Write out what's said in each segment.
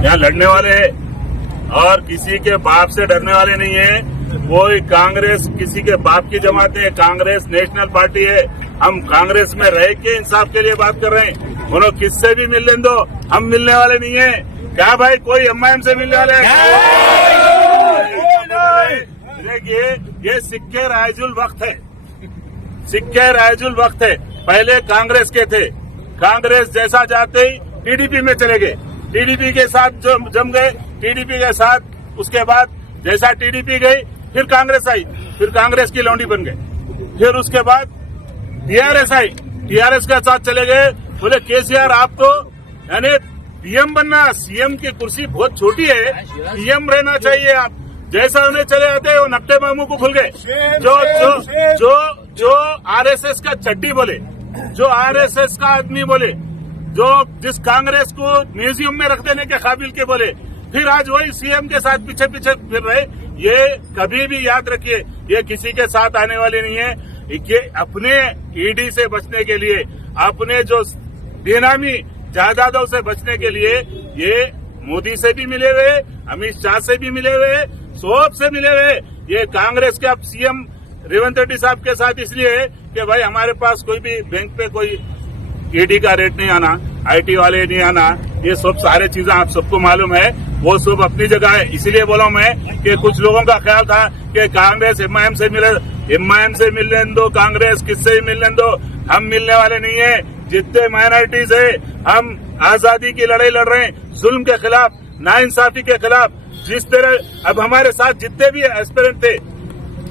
यहाँ लड़ने वाले हैं और किसी के बाप से डरने वाले नहीं है। कोई कांग्रेस किसी के बाप की जमात है, कांग्रेस नेशनल पार्टी है। हम कांग्रेस में रह के इंसाफ के लिए बात कर रहे हैं। उन्होंने किससे भी मिलने दो, हम मिलने वाले नहीं है। क्या भाई कोई एमआईएम से मिलने वाले हैं? ये सिक्के राइजुल वक्त है, सिक्के राइजुल वक्त है। पहले कांग्रेस के थे, कांग्रेस जैसा जाते ही टीडीपी में चले गए, टीडीपी के साथ जम गए, टीडीपी के साथ उसके बाद जैसा टीडीपी गई फिर कांग्रेस आई, फिर कांग्रेस की लौंडी बन गए। फिर उसके बाद टीआरएस आई, टीआरएस के साथ चले गए। बोले केसीआर आपको यानी पीएम बनना, सीएम की कुर्सी बहुत छोटी है, पीएम रहना चाहिए आप। जैसा उन्हें चले आते वो नकटे मामू को खुल गए। जो आरएसएस का चड्डी बोले, जो आरएसएस का आदमी बोले, जो जिस कांग्रेस को म्यूजियम में रख देने के काबिल के बोले, फिर आज वही सीएम के साथ पीछे पीछे फिर रहे। ये कभी भी याद रखिए, ये किसी के साथ आने वाले नहीं है। ये अपने ईडी से बचने के लिए, अपने जो बेनामी जायदादों से बचने के लिए ये मोदी से भी मिले हुए, अमित शाह से भी मिले हुए, सोब से मिले हुए। ये कांग्रेस के अब सीएम रेवंत रेड्डी साहब के साथ इसलिए है कि भाई हमारे पास कोई भी बैंक पे कोई ईडी का रेट नहीं आना, आईटी वाले नहीं आना, ये सब सारे चीजें आप सबको मालूम है, वो सब अपनी जगह है। इसीलिए बोला मैं कि कुछ लोगों का ख्याल था कि कांग्रेस एमआईएम से मिले, एमआईएम से मिलने दो, कांग्रेस किससे ही मिलने दो। हम मिलने वाले नहीं है। जितने माइनॉरिटीज है, हम आजादी की लड़ाई लड़ रहे हैं, जुल्म के खिलाफ, नाइंसाफी के खिलाफ। जिस तरह अब हमारे साथ जितने भी एस्पिरेंट थे,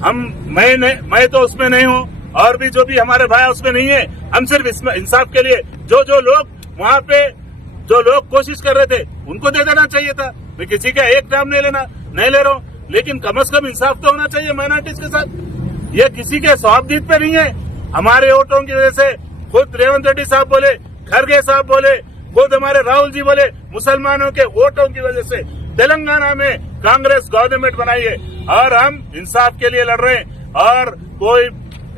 मैं तो उसमें नहीं हूँ, और भी जो भी हमारे भाई उसमें नहीं है। हम सिर्फ इंसाफ के लिए जो लोग वहाँ पे जो लोग कोशिश कर रहे थे उनको दे देना चाहिए था। मैं किसी का एक नाम नहीं ले रहा हूँ, लेकिन कम से कम इंसाफ तो होना चाहिए माइनॉरिटीज के साथ। ये किसी के स्वाबदीद पे नहीं है। हमारे वोटों की वजह से खुद रेवंत रेड्डी साहब बोले, खरगे साहब बोले, खुद हमारे राहुल जी बोले, मुसलमानों के वोटों की वजह से तेलंगाना में कांग्रेस गवर्नमेंट बनाई है और हम इंसाफ के लिए लड़ रहे हैं। और कोई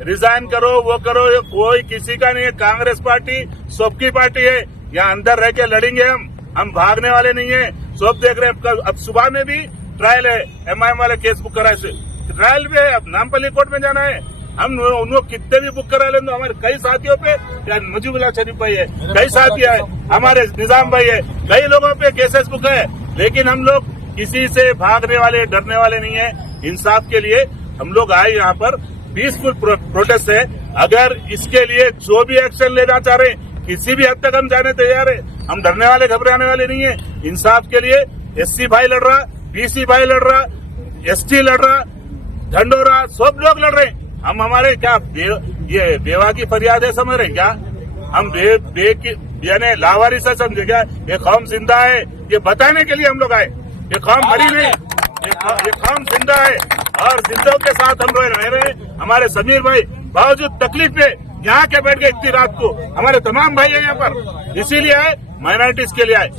रिजाइन करो, वो करो, कोई किसी का नहीं है। कांग्रेस पार्टी सबकी पार्टी है। यहाँ अंदर रह के लड़ेंगे हम भागने वाले नहीं है। सब देख रहे हैं। अब सुबह में भी ट्रायल है, एमआईएम वाले केस बुक कराए से ट्रायल भी है। अब नामपल्ली कोर्ट में जाना है। हम उनको कितने भी बुक करा लें तो हमारे कई साथियों पे, या मुजीबुल्लाह शरीफ भाई है, कई साथी है, हमारे निजाम भाई है, कई लोगों पे केसेस बुक है। लेकिन हम लोग किसी से भागने वाले, डरने वाले नहीं है। इंसाफ के लिए हम लोग आए यहाँ पर। पीसफुल प्रोटेस्ट है। अगर इसके लिए जो भी एक्शन लेना चाह रहे हैं, किसी भी हद तक हम जाने तैयार है। हम डरने वाले, घबराने वाले नहीं है। इंसाफ के लिए एससी भाई लड़ रहा, बीसी भाई लड़ रहा, एसटी लड़ रहा, ढंडोरा, सब लोग लड़ रहे हैं। हम हमारे क्या ये बेवा की फरियाद है समझ रहे क्या? हम यानी लावारी से समझे क्या? ये कौम जिंदा है, ये बताने के लिए हम लोग आए। ये कौम मरी नहीं, ये कौम जिंदा है और जिंदों के साथ हम रह रहे हैं। हमारे समीर भाई बावजूद तकलीफ में यहाँ के बैठ गए इतनी रात को। हमारे तमाम भाई है यहाँ पर, इसीलिए आए, माइनॉरिटीज के लिए आए।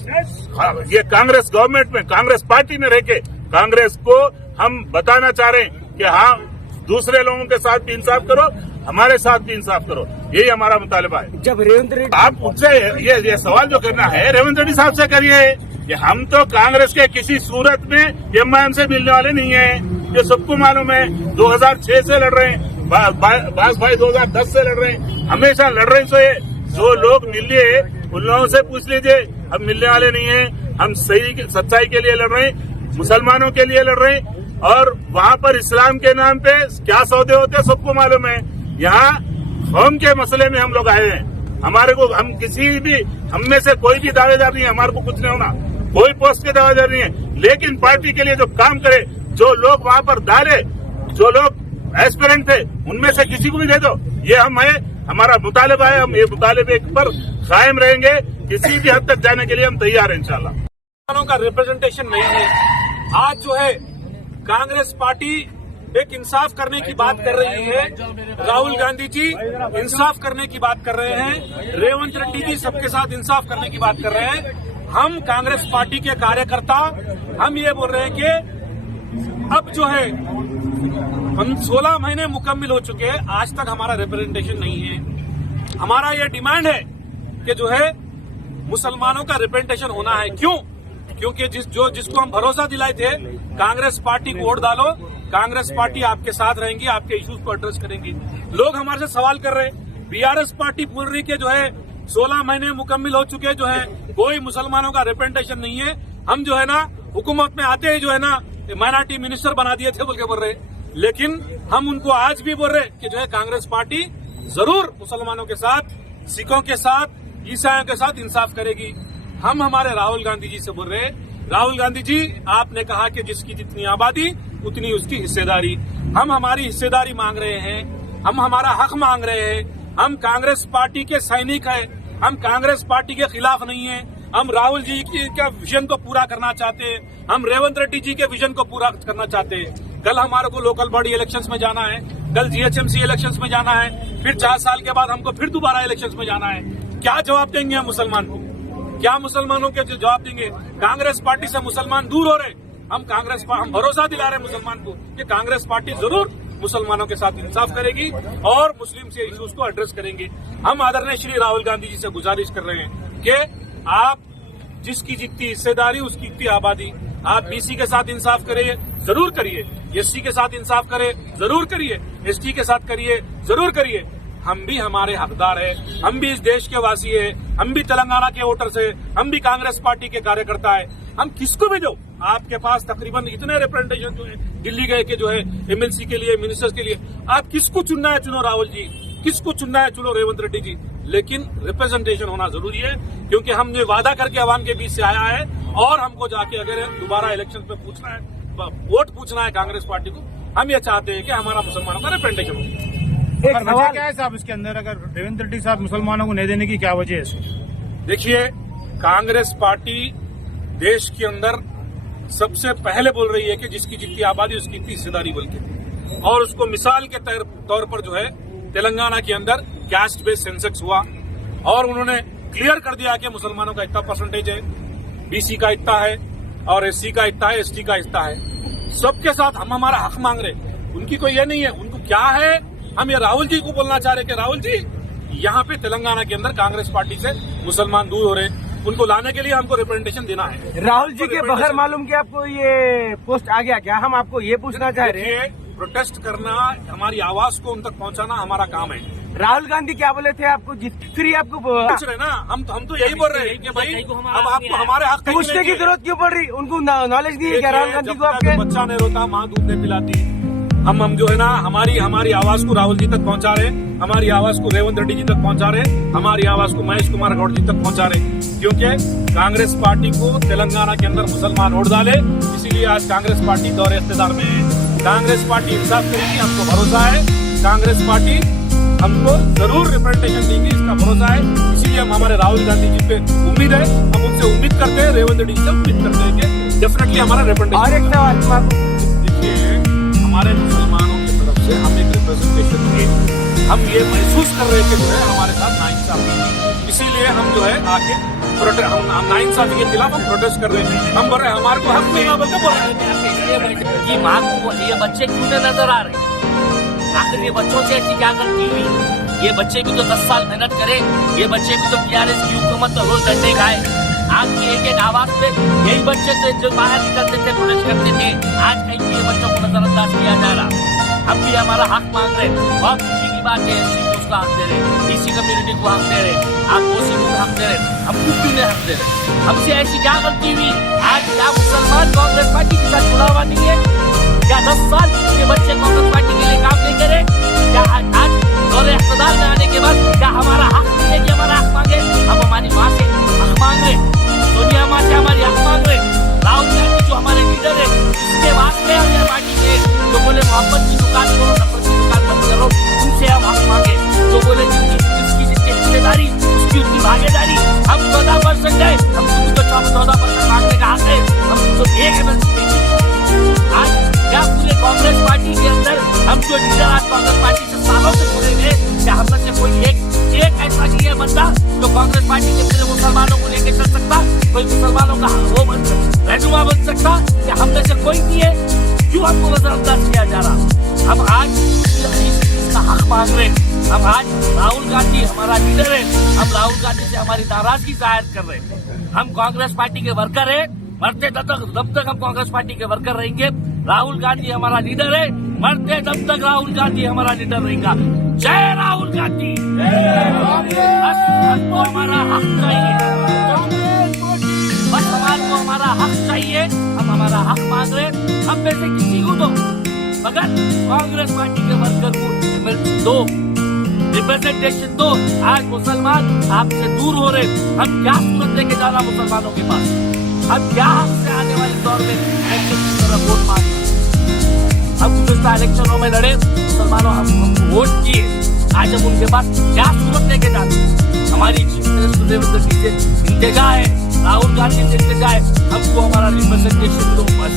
ये कांग्रेस गवर्नमेंट में, कांग्रेस पार्टी में रह के कांग्रेस को हम बताना चाह रहे हैं कि हाँ, दूसरे लोगों के साथ भी इंसाफ करो, हमारे साथ भी इंसाफ करो। यही हमारा मुतालिबा है। जब रेवंत रेड्डी आप मुझसे ये सवाल जो करना है रेवंत रेड्डी साहब से करिए कि हम तो कांग्रेस के किसी सूरत में एमआईएम से मिलने वाले नहीं है। ये सबको मालूम है। 2006 से लड़ रहे हैं, बास भाई 2010 से लड़ रहे हैं, हमेशा लड़ रहे हैं। जो लोग मिलिए उन लोगों से पूछ लीजिए। हम मिलने वाले नहीं है। हम सही सच्चाई के लिए लड़ रहे हैं, मुसलमानों के लिए लड़ रहे हैं। और वहाँ पर इस्लाम के नाम पे क्या सौदे होते हैं सबको मालूम है। यहाँ कौम के मसले में हम लोग आए हैं। हमारे को हम किसी भी, हम में से कोई भी दावेदार नहीं है। हमारे को कुछ नहीं होना, कोई पोस्ट के दावेदार नहीं है। लेकिन पार्टी के लिए जो काम करे, जो लोग वहाँ पर डाले, जो लोग एस्पिरेंट थे, उनमें से किसी को भी दे दो। ये हम है, हमारा मुतालिबा है। हम ये मुतालिबे पर कायम रहेंगे। किसी भी हद तक जाने के लिए हम तैयार हैं इंशाल्लाह। का रिप्रेजेंटेशन नहीं है। आज जो है कांग्रेस पार्टी एक इंसाफ करने की बात कर रही है। राहुल गांधी जी इंसाफ करने की बात कर रहे हैं। रेवंत रेड्डी जी सबके साथ इंसाफ करने की बात कर रहे हैं। हम कांग्रेस पार्टी के कार्यकर्ता हम ये बोल रहे हैं कि अब जो है 16 महीने मुकम्मल हो चुके हैं, आज तक हमारा रिप्रेजेंटेशन नहीं है। हमारा ये डिमांड है कि जो है मुसलमानों का रिप्रेजेंटेशन होना है। क्यों? क्योंकि जिसको हम भरोसा दिलाए थे कांग्रेस पार्टी को वोट डालो, कांग्रेस पार्टी आपके साथ रहेंगी, आपके इश्यूज को एड्रेस करेंगी। लोग हमारे से सवाल कर रहे हैं, बीआरएस पार्टी बोल रही के जो है 16 महीने मुकम्मिल हो चुके, जो है कोई मुसलमानों का रिप्रेजेंटेशन नहीं है। हम जो है ना हुकूमत में आते ही जो है ना माइनॉरिटी मिनिस्टर बना दिए थे बोल के बोल रहे, लेकिन हम उनको आज भी बोल रहे कि जो है कांग्रेस पार्टी जरूर मुसलमानों के साथ, सिखों के साथ, ईसाइयों के साथ इंसाफ करेगी। हम हमारे राहुल गांधी जी से बोल रहे, राहुल गांधी जी आपने कहा कि जिसकी जितनी आबादी उतनी उसकी हिस्सेदारी। हम हमारी हिस्सेदारी मांग रहे हैं, हम हमारा हक मांग रहे हैं। हम कांग्रेस पार्टी के सैनिक हैं, हम कांग्रेस पार्टी के खिलाफ नहीं हैं। हम राहुल जी के विजन को पूरा करना चाहते हैं, हम रेवंत रेड्डी जी के विजन को पूरा करना चाहते हैं। कल हमारे को लोकल बॉडी इलेक्शंस में जाना है, कल जीएचएमसी इलेक्शंस में जाना है, फिर 4 साल के बाद हमको फिर दोबारा इलेक्शंस में जाना है। क्या जवाब देंगे हम मुसलमान को? क्या मुसलमानों के जवाब देंगे? कांग्रेस पार्टी से मुसलमान दूर हो रहे, हम भरोसा दिला रहे मुसलमान को कि कांग्रेस पार्टी जरूर मुसलमानों के साथ इंसाफ करेगी और मुस्लिम से इश्यूज को एड्रेस करेंगी। हम आदरणीय श्री राहुल गांधी जी से गुजारिश कर रहे हैं कि आप जिसकी जितनी हिस्सेदारी उसकी जितनी आबादी, आप बीसी के साथ इंसाफ करिए, जरूर करिए, एससी के साथ इंसाफ करिए, जरूर करिए, एसटी के साथ करिए, जरूर करिए। हम भी हमारे हकदार है, हम भी इस देश के वासी है, हम भी तेलंगाना के वोटर्स है, हम भी कांग्रेस पार्टी के कार्यकर्ता है। हम किसको भी दो, आपके पास तकरीबन इतने रिप्रेजेंटेशन जो है दिल्ली गए के जो है एमएलसी के लिए, मिनिस्टर्स के लिए, आप किसको चुनना है चुनो राहुल जी, किसको चुनना है चुनो रेवंत रेड्डी जी, लेकिन रिप्रेजेंटेशन होना जरूरी है। क्योंकि हमने वादा करके अवाम के बीच से आया है और हमको जाके अगर दोबारा इलेक्शन में पूछना है, वोट पूछना है कांग्रेस पार्टी को, हम ये चाहते हैं कि हमारा मुसलमानों का रिप्रेजेंटेशन हो। एक सवाल क्या है साहब इसके अंदर, अगर रेवंत रेड्डी साहब मुसलमानों को नहीं देने की क्या वजह है? देखिए, कांग्रेस पार्टी देश के अंदर सबसे पहले बोल रही है कि जिसकी जितनी आबादी उसकी इतनी हिस्सेदारी बोल के, और उसको मिसाल के तौर पर जो है तेलंगाना के अंदर कास्ट बेस्ड सेंसेक्स हुआ और उन्होंने क्लियर कर दिया कि मुसलमानों का इतना परसेंटेज है, बीसी का इतना है और एससी का इतना है, एसटी का इतना है। सबके साथ हम हमारा हक मांग रहे, उनकी कोई ये नहीं है, उनको क्या है, हम ये राहुल जी को बोलना चाह रहे कि राहुल जी यहाँ पे तेलंगाना के अंदर कांग्रेस पार्टी से मुसलमान दूर हो रहे, उनको लाने के लिए हमको रिप्रेजेंटेशन देना है। राहुल जी के बगैर मालूम कि आपको ये पोस्ट आ गया क्या? हम आपको ये पूछना चाह रहे हैं, प्रोटेस्ट करना, हमारी आवाज को उन तक पहुंचाना हमारा काम है। राहुल गांधी क्या बोले थे आपको? फिर आपको पूछ रहे ना, हम तो यही बोल रहे हैं कि भाई अब आपको हमारे हक पूछने की जरूरत क्यों पड़ रही? उनको नॉलेज नहीं है क्या राहुल गांधी को? आपके बच्चा नहीं रोता माँ दूध नहीं पिलाती। हम जो है ना हमारी आवाज को राहुल जी तक पहुंचा रहे, हमारी आवाज को रेवंत रेड्डी जी तक पहुंचा रहे, हमारी आवाज को महेश कुमार गौड़ जी तक पहुंचा रहे, क्योंकि कांग्रेस पार्टी को तेलंगाना के अंदर मुसलमान वोट डाले, इसीलिए आज कांग्रेस पार्टी दौरे इख्तिदार में है। कांग्रेस पार्टी इंसाफ करेगी, हमको भरोसा है, कांग्रेस पार्टी हमको जरूर रिप्रेजेंटेशन देंगे, इसका भरोसा है। इसीलिए हम हमारे राहुल गांधी जी पे उम्मीद है, हम उनसे उम्मीद करते हैं, रेवंत रेड्डी जी से उम्मीद करते हैं कि डेफिनेटली हमारा रिप्रेजेंटेशन। और एक सवाल, देखिए, हमारे मुसलमानों की तरफ से हम एक रिप्रेजेंटेशन दिए, हम ये महसूस कर रहे थे जो है हमारे साथ नाइंसाफी, इसीलिए हम जो है आके हम नाइंसाफी के खिलाफ हम प्रोटेस्ट कर रहे हैं। हम बोल रहे हैं हमारे को हक नहीं बोल के बोल रहे हैं। ये माँ को ये बच्चे क्यों नजर आ रहे? आखिर ये बच्चों से ऐसी क्या गलती हुई? ये बच्चे भी तो 10 साल मेहनत करे, ये बच्चे भी तो बीआरएस की हुकूमत तो रोज डंडे खाए। आज की एक आवाज पे यही बच्चे थे जो बाहर निकलते थे, प्रोटेस्ट करते थे। आज कहीं ये बच्चों को नजरअंदाज किया जा रहा। हम भी हमारा हक मांग रहे, बहुत खुशी की बात है, एससी को उसका हक दे रहे, बीसी कम्युनिटी को हक दे रहे, आप ओसी को हक दे रहे, हम क्यों नहीं हक दे रहे? हमसे ऐसी क्या गलती हुई? आज क्या मुसलमान कांग्रेस पार्टी के साथ जुड़ा हुआ नहीं है क्या? 10 साल के बच्चे कांग्रेस पार्टी के लिए काम नहीं करे क्या? आज दौरे इख्तिदार में आने के बाद क्या हमारा हक नहीं है कि हमारा हक मांगे? हम हमारी माँ से हक मांग रहे, सोनिया माँ से हमारी हक मांग रहे, राहुल गांधी जो हमारे लीडर है इसके वास्ते हम यह पार्टी के जो बोले मोहब्बत की दुकान करो, नफरत की दुकान बंद करो, उनसे हम हक मांगे। जो बोले जिसकी हिस्सेदारी उसकी उतनी भागीदारी, हम 14% है, हम खुद को 14% मांगने का हक है, हम तो एक एमएलसी नहीं। आज क्या पूरे कांग्रेस पार्टी के अंदर हम जो लीडर आज कांग्रेस पार्टी से सालों से जुड़े हैं, क्या हम में से कोई एक ऐसा नहीं है बंदा जो कांग्रेस पार्टी के पूरे मुसलमानों को लेकर चल सकता, कोई मुसलमानों का वो रहनुमा बन सकता? क्या हम में से कोई नहीं है? क्यों हमको नजरअंदाज किया जा रहा? हम आज इसका हक मांग रहे, हम आज राहुल गांधी हमारा लीडर है, हम राहुल गांधी से हमारी नाराजगी जाहिर कर रहे हैं। हम कांग्रेस पार्टी के वर्कर है, मरते जब तक हम कांग्रेस पार्टी के वर्कर रहेंगे। राहुल गांधी हमारा लीडर है, मरते जब तक राहुल गांधी हमारा लीडर रहेगा। जय राहुल गांधी। बस हमको हमारा हक चाहिए, बस हमारे हमारा हक चाहिए। हम हमारा हक मांग रहे, हम में से किसी को दो, मगर कांग्रेस पार्टी के वर्कर को दो, रिप्रेजेंटेशन दो। आज मुसलमान आपसे दूर हो रहे, हम क्या सूरत लेके जाना मुसलमानों के पास? हम क्या हमसे आने वाले दौर में इलेक्शन की तरफ वोट मांगे? हम गुज़िश्ता इलेक्शनों में लड़े, मुसलमानों हमको वोट किए, आज हम उनके पास क्या सूरत लेके जाते? हमारी चीफ मिनिस्टर रेवंत रेड्डी से इंतजार है, राहुल गांधी से इंतजार है, हमको हमारा रिप्रेजेंटेशन दो बस।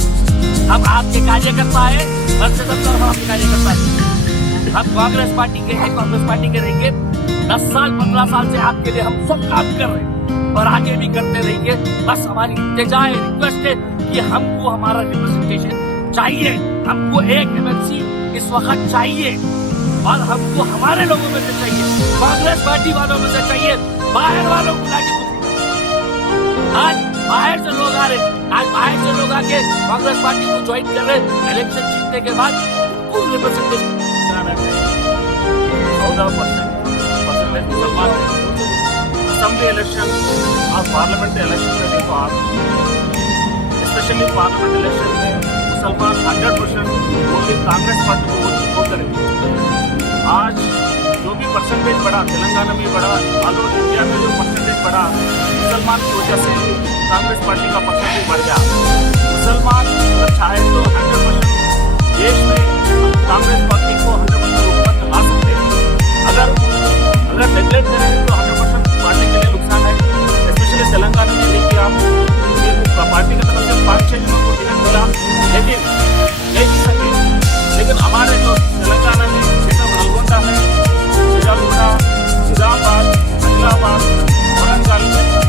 हम आपके कार्यकर्ता है, घर से तब हम आपके कार्यकर्ता है। हम कांग्रेस पार्टी के हैं, कांग्रेस पार्टी के रहेंगे। 10 साल 15 साल से आपके लिए हम सब काम कर रहे हैं और आगे भी करते रहेंगे। बस हमारी इंतजार है, रिक्वेस्ट है कि हमको हमारा रिप्रेजेंटेशन चाहिए। हमको एक एमएलसी इस वक्त चाहिए और हमको हमारे लोगों में से चाहिए, कांग्रेस पार्टी वालों में से चाहिए, बाहर वालों को लाके। आज बाहर से लोग आ रहे, आज बाहर से लोग आके कांग्रेस पार्टी को ज्वाइन कर रहे। इलेक्शन जीतने के बाद फुल रिप्रेजेंटेशन कराना है। 14% मुसलमान असेंबली इलेक्शन और पार्लियामेंट इलेक्शन में देखो आप, स्पेशली पार्लियामेंट इलेक्शन में मुसलमान 100% वोट कांग्रेस पार्टी को वोट करेंगे। आज जो भी परसेंटेज बढ़ा, तेलंगाना में बढ़ा, ऑल ओवर इंडिया में जो परसेंटेज बढ़ा, मुसलमान की वजह से कांग्रेस पार्टी का परसेंटेज बढ़ गया। मुसलमान अगर चाहे तो 100% देश में कांग्रेस पार्टी को 100% हुकूमत में ला सकते हैं। अगर नेगलेक्ट करेंगे तो 100% पार्टी के लिए नुकसान है। स्पेशली तेलंगाना में देखिए आप, पार्टी की तरफ से 5-6 जनों को टिकट मिला, लेकिन नहीं जीत सके। लेकिन हमारे जो तेलंगाना में जैसा नलगोंडा है, सिराजगुड़ा, निजामाबाद, आदिलाबाद, वरंगल,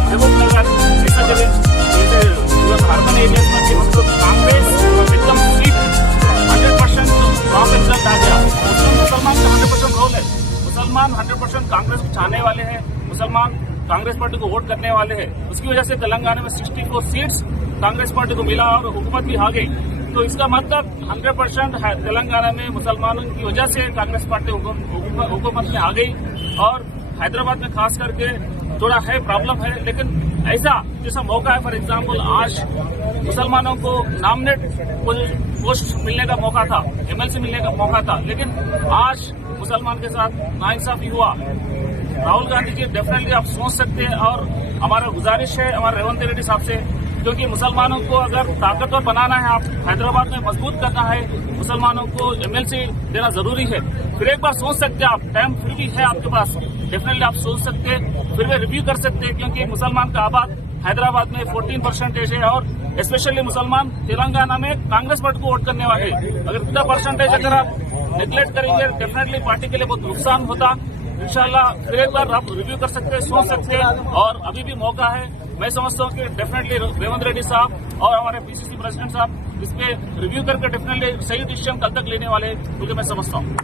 महबूबनगर, ऐसा जगह जैसे अर्बन एरिया में हमको कांग्रेस एकदम सीट 100% ड्रॉप रिजल्ट आ गया। मुसलमान का 100% रोल है। मुसलमान 100% कांग्रेस को चाहने वाले हैं, मुसलमान कांग्रेस पार्टी को वोट करने वाले हैं। उसकी वजह से तेलंगाना में 64 सीट्स कांग्रेस पार्टी को मिला और हुकूमत भी आ गई। तो इसका मतलब 100% तेलंगाना में मुसलमानों की वजह से कांग्रेस पार्टी हुकूमत में आ गई। और हैदराबाद में खास करके थोड़ा है प्रॉब्लम है, लेकिन ऐसा जैसा मौका है, फॉर एग्जाम्पल आज मुसलमानों को नॉमिनेट पोस्ट मिलने का मौका था, एमएलसी मिलने का मौका था, लेकिन आज मुसलमान के साथ नाइंसाफी हुआ। राहुल गांधी जी डेफिनेटली आप सोच सकते हैं, और हमारा गुजारिश है हमारे रेवंत रेड्डी साहब से, क्योंकि मुसलमानों को अगर ताकतवर बनाना है, आप हैदराबाद में मजबूत करना है, मुसलमानों को एमएलसी देना जरूरी है। फिर एक बार सोच सकते हैं आप, टाइम फिर भी है आपके पास, डेफिनेटली आप सोच सकते हैं, फिर भी रिव्यू कर सकते हैं, क्योंकि मुसलमान का आबाद हैदराबाद में 14% है और स्पेशली मुसलमान तेलंगाना में कांग्रेस पार्टी को वोट करने वाले। अगर इतना परसेंटेज अगर आप नेग्लेक्ट करेंगे, डेफिनेटली पार्टी के लिए बहुत नुकसान होता। इंशाल्लाह फिर एक बार आप रिव्यू कर सकते हैं, सोच सकते हैं, और अभी भी मौका है। मैं समझता हूँ कि डेफिनेटली रेवंत रेड्डी साहब और हमारे पीसीसी प्रेसिडेंट साहब इस पे रिव्यू करके डेफिनेटली सही डिसीजन कल तक लेने वाले, क्योंकि मैं समझता हूँ।